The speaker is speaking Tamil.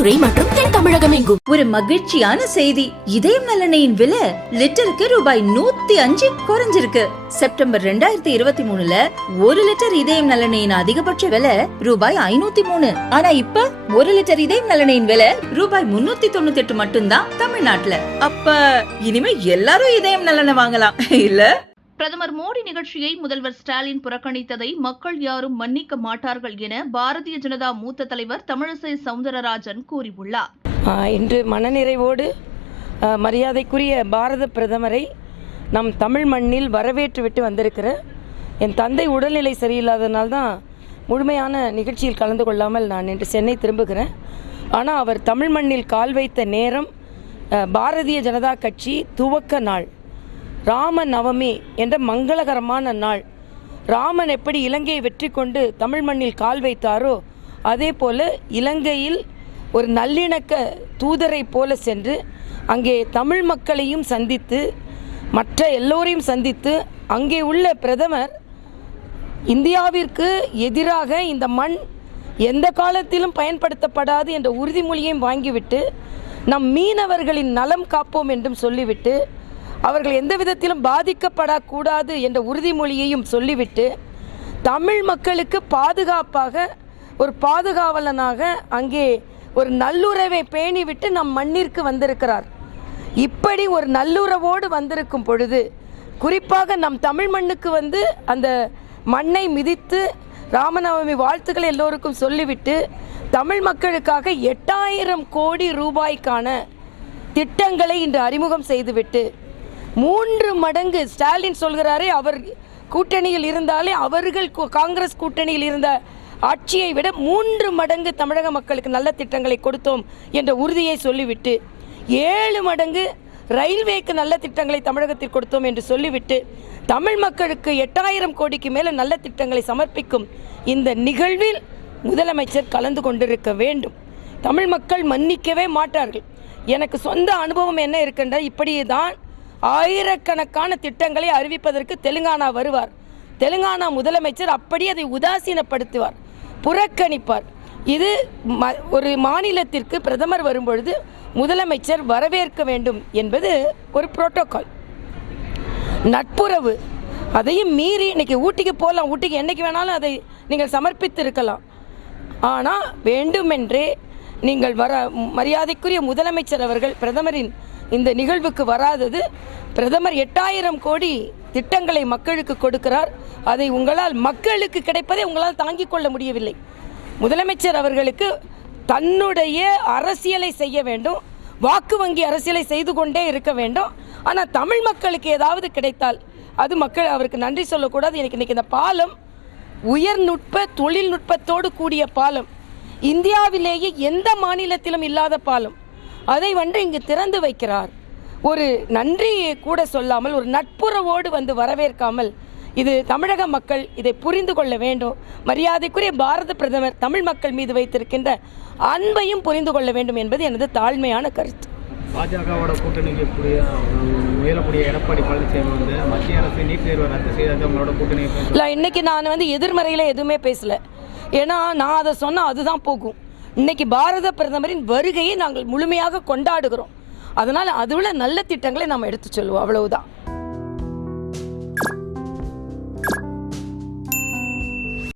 மதுரை மற்றும் தென் தமிழகம் எங்கும். ஒரு மகிழ்ச்சியான செய்தி. இதயம் நலனையின் விலை லிட்டருக்கு ரூபாய் 105 குறைஞ்சிருக்கு. செப்டம்பர் 2023ல 1 லிட்டர் இதயம் நலனையின் அதிகபட்ச விலை ரூபாய் 503. ஆனா இப்ப 1 லிட்டர் இதயம் நலனையின் விலை ரூபாய் 398 மட்டும்தான் தமிழ்நாட்டுல. அப்ப இனிமே எல்லாரும் இதயம் நலனை வாங்கலாம் இல்ல? பிரதமர் மோடி நிகழ்ச்சியை முதல்வர் ஸ்டாலின் புறக்கணித்ததை மக்கள் யாரும் மன்னிக்க மாட்டார்கள் என பாரதிய ஜனதா மூத்த தலைவர் தமிழிசை சவுந்தரராஜன் கூறியுள்ளார். இன்று மனநிறைவோடு மரியாதைக்குரிய பாரத பிரதமரை நம் தமிழ் மண்ணில் வரவேற்று விட்டு வந்திருக்கிறேன். என் தந்தை உடல்நிலை சரியில்லாதனால்தான் முழுமையான நிகழ்ச்சியில் கலந்து கொள்ளாமல் நான் இன்று சென்னை திரும்புகிறேன். ஆனால் அவர் தமிழ் மண்ணில் கால் வைத்த நேரம் பாரதிய ஜனதா கட்சி துவக்க நாள், ராம நவமி என்ற மங்களகரமான நாள். ராமன் எப்படி இலங்கையை வெற்றி கொண்டு தமிழ் மண்ணில் கால் வைத்தாரோ அதே போல இலங்கையில் ஒரு நல்லிணக்க தூதரை போல சென்று அங்கே தமிழ் மக்களையும் சந்தித்து மற்ற எல்லோரையும் சந்தித்து அங்கே உள்ள பிரதமர் இந்தியாவிற்கு எதிராக இந்த மண் எந்த காலத்திலும் பயன்படுத்தப்படாது என்ற உறுதிமொழியையும் வாங்கிவிட்டு நம் மீனவர்களின் நலம் காப்போம் என்றும் சொல்லிவிட்டு அவர்கள் எந்த விதத்திலும் பாதிக்கப்படக்கூடாது என்ற உறுதிமொழியையும் சொல்லிவிட்டு தமிழ் மக்களுக்கு பாதுகாப்பாக ஒரு பாதுகாவலனாக அங்கே ஒரு நல்லுறவை பேணிவிட்டு நம் மண்ணிற்கு வந்திருக்கிறார். இப்படி ஒரு நல்லுறவோடு வந்திருக்கும் பொழுது குறிப்பாக நம் தமிழ் மண்ணுக்கு வந்து அந்த மண்ணை மிதித்து ராமநவமி வாழ்த்துக்களை எல்லோருக்கும் சொல்லிவிட்டு தமிழ் மக்களுக்காக 8000 கோடி ரூபாய்க்கான திட்டங்களை இன்று அறிமுகம் செய்துவிட்டு 3 மடங்கு ஸ்டாலின் சொல்கிறாரே, அவர் கூட்டணியில் இருந்தாலே அவர்கள் காங்கிரஸ் கூட்டணியில் இருந்த ஆட்சியை விட 3 மடங்கு தமிழக மக்களுக்கு நல்ல திட்டங்களை கொடுத்தோம் என்ற உறுதியை சொல்லிவிட்டு 7 மடங்கு ரயில்வேக்கு நல்ல திட்டங்களை தமிழகத்தில் கொடுத்தோம் என்று சொல்லிவிட்டு தமிழ் மக்களுக்கு 8000 கோடிக்கு மேலே நல்ல திட்டங்களை சமர்ப்பிக்கும் இந்த நிகழ்வில் முதலமைச்சர் கலந்து கொண்டிருக்க வேண்டும். தமிழ் மக்கள் மன்னிக்கவே மாட்டார்கள். எனக்கு சொந்த அனுபவம் என்ன இருக்கின்ற, இப்படியே தான் ஆயிரக்கணக்கான திட்டங்களை அறிவிப்பதற்கு தெலுங்கானா வருவார். தெலுங்கானா முதலமைச்சர் அப்படி அதை உதாசீனப்படுத்துவார், புறக்கணிப்பார். இது ஒரு மாநிலத்திற்கு பிரதமர் வரும்பொழுது முதலமைச்சர் வரவேற்க வேண்டும் என்பது ஒரு புரோட்டோகால், நட்புறவு. அதையும் மீறி இன்னைக்கு ஊட்டிக்கு போகலாம், ஊட்டிக்கு என்னைக்கு வேணாலும் அதை நீங்கள் சமர்ப்பித்து இருக்கலாம். ஆனால் வேண்டுமென்றே நீங்கள் மரியாதைக்குரிய முதலமைச்சர் அவர்கள் பிரதமரின் இந்த நிகழ்வுக்கு வராதது. பிரதமர் 8000 கோடி திட்டங்களை மக்களுக்கு கொடுக்கிறார். அதை உங்களால் மக்களுக்கு கிடைப்பதை உங்களால் தாங்கிக் கொள்ள முடியவில்லை. முதலமைச்சர் அவர்களுக்கு தன்னுடைய அரசியலை செய்ய வேண்டும், வாக்கு வங்கி அரசியலை செய்து கொண்டே இருக்க வேண்டும். ஆனால் தமிழ் மக்களுக்கு ஏதாவது கிடைத்தால் அது மக்கள் அவருக்கு நன்றி சொல்லக்கூடாது. இன்னைக்கு இந்த பாலம் உயர்நுட்ப தொழில்நுட்பத்தோடு கூடிய பாலம், இந்தியாவிலேயே எந்த மாநிலத்திலும் இல்லாத பாலம். அதை இங்கு திறந்து வைக்கிறார். ஒரு நன்றியை கூட சொல்லாமல், ஒரு நட்புறவோடு வந்து வரவேற்காமல், இது தமிழக மக்கள் இதை புரிந்து கொள்ள வேண்டும். மரியாதைக்குரிய பாரத பிரதமர் தமிழ் மக்கள் மீது வைத்திருக்கின்ற அன்பையும் புரிந்து கொள்ள வேண்டும் என்பது எனது தாழ்மையான கருத்து. பாஜகவோட கூட்டணிக்கு முயலக்கூடிய எடப்பாடி பழனிசாமி வந்து மத்திய அரசு நீட் தேர்வை ரத்து செய்யாது அவங்களோட கூட்டணி இல்லை. இன்னைக்கு நான் வந்து எதிர்மறையில் எதுவுமே பேசல. ஏன்னா நான் அதை சொன்னால் அதுதான் போகும். இன்னைக்கு பாரத பிரதமரின் வருகையை நாங்கள் முழுமையாக கொண்டாடுகிறோம். அதனால் அதுல நல்ல திட்டங்களை நாம் எடுத்து சொல்லுவோம், அவ்வளவுதான்.